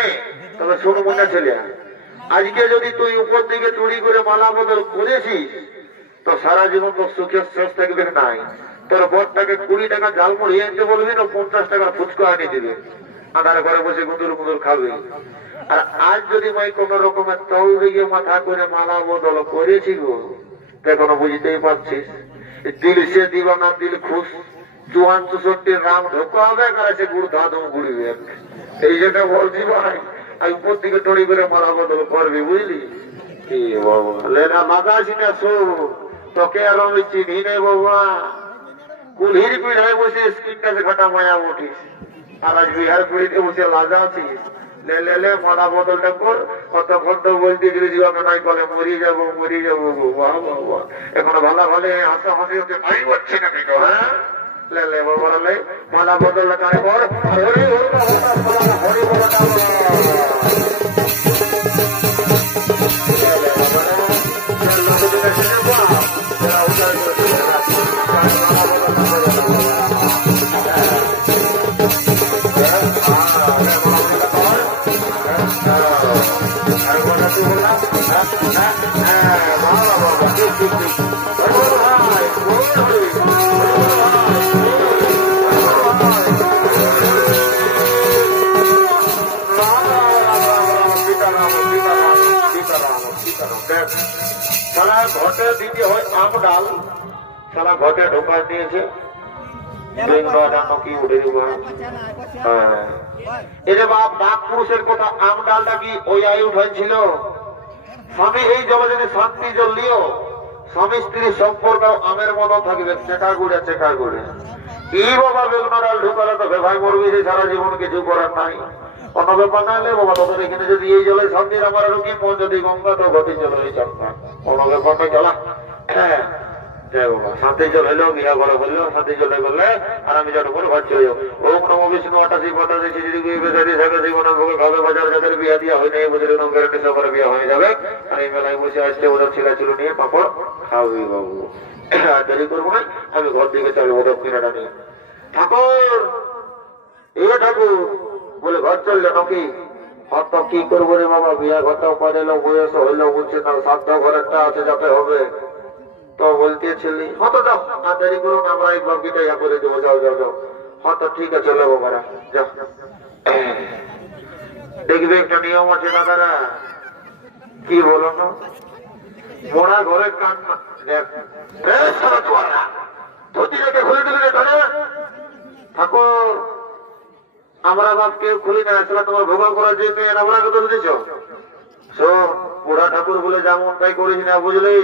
তবে শোনো মনে ছেলে, আজকে যদি তুই উপর দিকে টুড়ি করে মালা বদল করেছিস তো সারা জীবন তোর সুখের শেষ থাকবে নাই। তোর বরটাকে 20 টাকা ঝালমুড়ি আনতে বলবি না 50 টাকার ফুচকা আনিয়ে দিবে, আধার ঘরে বসে গুঁদুর গুঁদুর খাবে। আর আজ যদি ভাই কোন রকমের তল দিকে মাথা করে মালা বদল করেছি গো এখনো বুঝতেই পারছিস, দিল সে দিবানা দিল খুশ 54 রাম ঢোকা হবে কাছে গুড় ধাদু গুড়িবে। এই জন্য বলছি ভাই আর উপর দিকে টড়ি করে মালা বদল করবি বুঝলি। কি বাবা লেনা মাগাছি না শো তোকে আর আমি চিনি নেই বাবা, কুলহির পিড়ায় বসে স্ক্রিনটাতে ঘাটা মায়া উঠিস আর আজ বিহার পিড়িতে বসে লাজা আছিস। লে লে লে মালা বদলটা কর, কতক্ষণ তো বলতে গেলে জীবন নাই বলে মরি যাবো গো। বাহ বাবা এখন ভালো ভালো হাসা হাসি হতে ভাই হচ্ছে না কেন হ্যাঁ লে লে বাবা লে মালা বদলটা কানে কর হরি হরি সারা ঘটে দিতে হয় আম ডাল, সারা ঘটে ঢোকা দিয়েছে কি উঠে দিব। এই যে বাপ বাঘ পুরুষের কথা আম ডালটা কি ওই আয়ু উঠাইছিল। স্বামী এই জলে যদি শান্তি জ্বলিও স্বামী স্ত্রীর সম্পর্ক আমের মতো থাকবে চেকা গুড়ে কি বাবা বেগুন ডাল ঢুকালে তো ভাই মরবি সারা জীবন কিছু করার নাই। অন্য ব্যাপার না হলে বাবা তোদের এখানে যদি এই জলে শান্তির আমার রুকি মন যদি গঙ্গা তো গতি চলে এই চাপটা অন্য ব্যাপার নেই চলা। জয় বাবা শান্তি জল হইলো বিহা ঘরে বললো শান্তি জলে করলে আর আমি যত করে ঘর চলে যাবো। ওম নমো বিষ্ণু 88 জীবন ভোগে খাবে বাজার যাদের বিয়া দিয়া হয় নাই বুঝলে নঙ্গের নেশা করে বিয়া হয়ে যাবে। আর এই মেলায় বসে আসতে ওদের ছেলে ছিল নিয়ে পাপড় খাওয়াবি বাবু। দেরি করবো না আমি ঘর দিকে চলবো দক্ষিণাটা নিয়ে। ঠাকুর এ ঠাকুর বলে ঘর চললে নাকি হত কি করবো রে বাবা বিয়া ঘরটাও করে এলো বয়স হইলো বলছে না সাধ্য ঘরেরটা আছে যাতে হবে তো বলতেছিলি হত যাও আর দেরি করুন আমরা এই বাকিটা ইয়া করে দেবো যাও যাও যাও হত ঠিক আছে চলো বাবারা যাও। দেখবে একটা নিয়ম আছে দাদারা কি বলো না মোড়া ঘরের কান্না দেখ ধুতি রেখে খুলে দিলে ঠাকুর আমরা বাপ কেউ খুলি না আসলে তোমার ভোগ করার জন্য আমরা কত দিচ্ছ শোন বুড়া ঠাকুর বলে যেমন তাই করিস না বুঝলি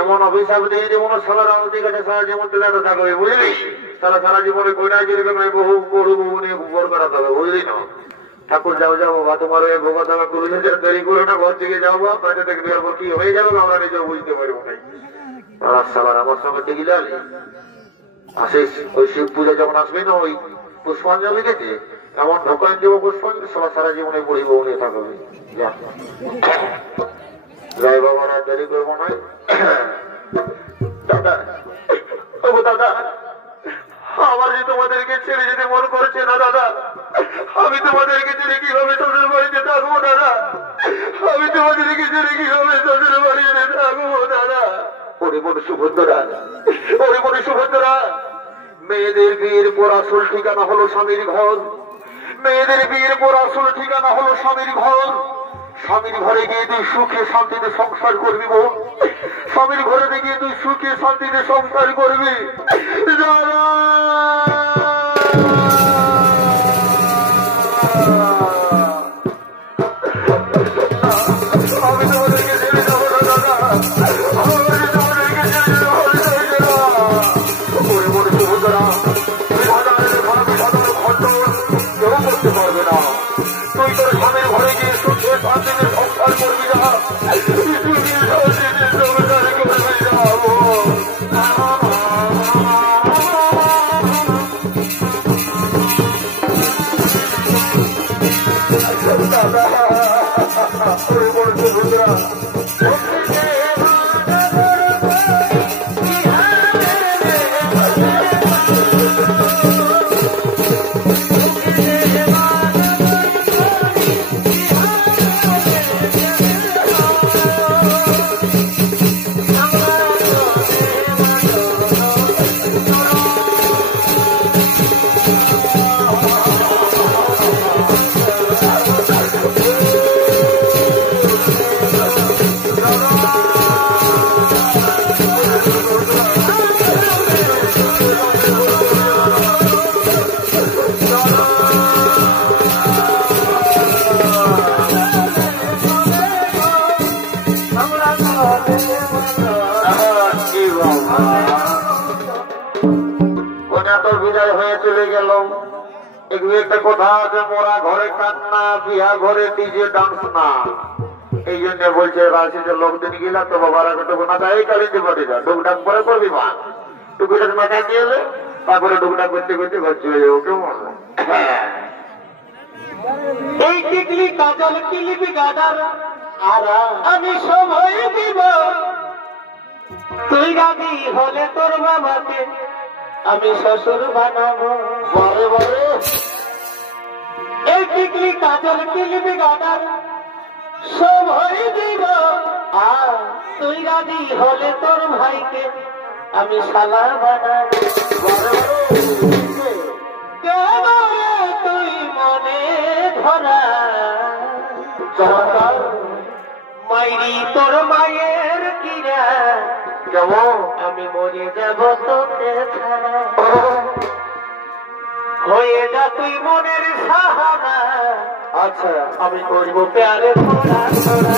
এমন অভিশাপ দিয়ে যেমন সালার অনতি কাছে সারা জীবন তুলে থাকবে বুঝলি। সারা জীবনে কইনা যেরকম বহু গরু বহু নিয়ে গোবর করাতে হবে বুঝলি না। ঠাকুর যাও যাও বাবা তোমার ওই ভোগ দাবা করলে দেরি করে না ঘর থেকে যাও বা বাইরে দেখবে কি হয়ে যাবে আমরা নিজেও বুঝতে পারবো নাই। সালার আমার সঙ্গে টিকি যাবি আসিস ওই শিব পূজা যখন আসবে না ওই পুষ্পাঞ্জলি গেছে এমন ঢোকান দেবো পুষ্পাঞ্জলি সারা জীবনে বুড়ি বউ নিয়ে থাকবে। জয় বাবার আর দেরি করবো না। দাদা দাদা আমার যে তোমাদেরকে ছেড়ে যেতে মন করেছে না দাদা, আমি তোমাদেরকে ছেড়ে কিভাবে শ্বশুর বাড়িতে থাকবো দাদা, আমি তোমাদেরকে ছেড়ে কিভাবে শ্বশুর বাড়িতে থাকবো দাদা। ওরে মনে সুভদ্রা ওরে মনে সুভদ্রা মেয়েদের বিয়ের পর আসল ঠিকানা হলো স্বামীর ঘর, মেয়েদের বিয়ের পর আসল ঠিকানা হলো স্বামীর ঘর। স্বামীর ঘরে গিয়ে তুই সুখে শান্তিতে সংসার করবি বোন, স্বামীর ঘরে গিয়ে তুই সুখে শান্তিতে সংসার করবি। বিদায় হয়ে চলে গেল। একটা কথা আছে, মোরা ঘরে কান্না, বিহা ঘরে ডিজে ডান্স না। এই জন্য বলছে রাশিতে লোকদিন গেলা তো বাবার আগে টুকু মাথা এই কালিতে পড়ে যা, ডুকডাক করে করবি মা, টুকুটাকে মাথায় দিয়ে এলে তারপরে ডুকডাক করতে করতে ঘর চলে যাবো। কেমন এই টিকলি কাজল কিলিপি গাডার আর আমি সময় দিব, তুই রাজি হলে তোর বাবাকে আমি শ্বশুর বানাবো। বারে বারে এই টিকলি কাজল কিলিপি গাডার সময় দিব, আর তুই রাজি হলে তোর ভাইকে আমি শালা বানাবো। তুই মনে ধরা মাইরি তোর মায়ের কিরা, কেমন আমি মরে যাব তোকে ছাড়া, হয়ে যা তুই মনের সাহারা। আচ্ছা আমি করবো প্যারে থোড়া থোড়া।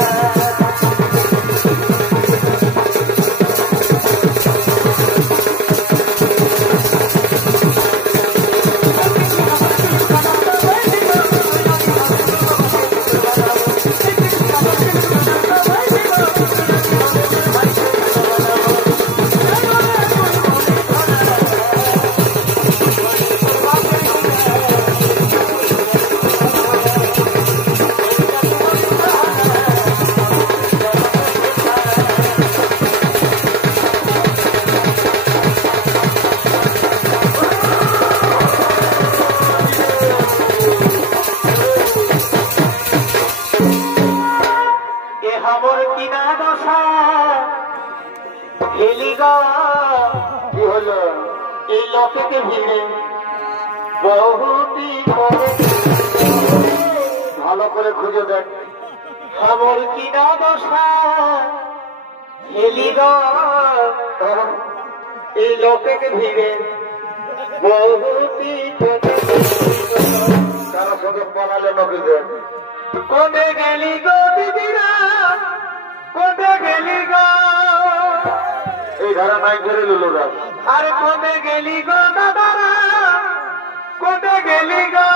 কি হলো? এই লোকেতে ভিড়ে বহুটি করে ভালো করে খুঁজে দেখ। খবর কিনা দশা হেলি এই লোকেতে ভিড়ে বহুটি করে কারো সঙ্গে বানালে নবীদের কোনে গেলি গো দিদিরা, কোনে গেলি গো, এই ধারা নাই ধরে লুলোরা। আরে কোনে গেলি গো দাদারা, কোনে গেলি গো,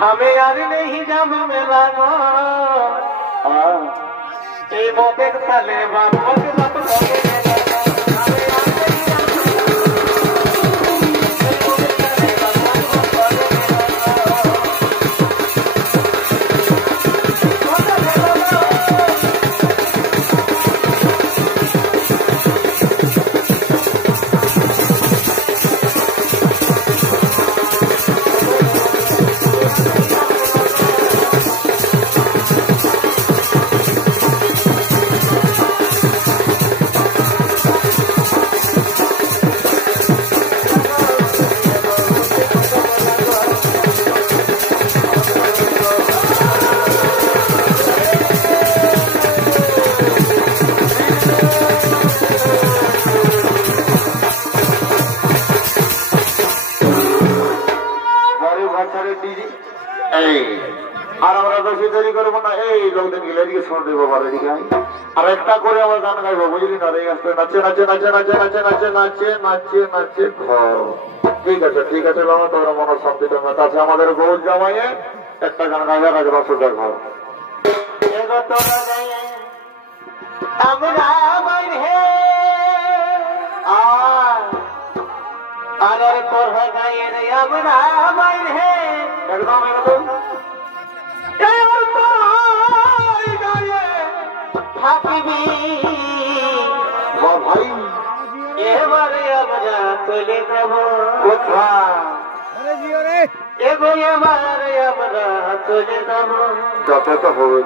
हमें यार नहीं जब मिला गो ये मोटे तले बाबू के साथ দেরি করবো না, এই লোকদিন গেলে এদিকে শোন রে বাবার এদিকে আয়। আর একটা করে আমার গান গাইবো বুঝলি না রে, আসতে নাচে নাচে নাচে নাচে নাচে নাচে নাচে নাচে নাচে ঘর। ঠিক আছে বাবা, তোমরা মনে শান্তিটা মেতা আছে আমাদের গৌর জামাইয়ে একটা গান গাইবে রাজা বাসুদার ঘর। আমরা বাইর হে আর তোর গায়ের আমরা বাইর হে একদম একদম থাকিবি ভাই এবারে আমরা চলে যাব কোথায়? এবং এবারে আমরা চলে যাব যত তো হবে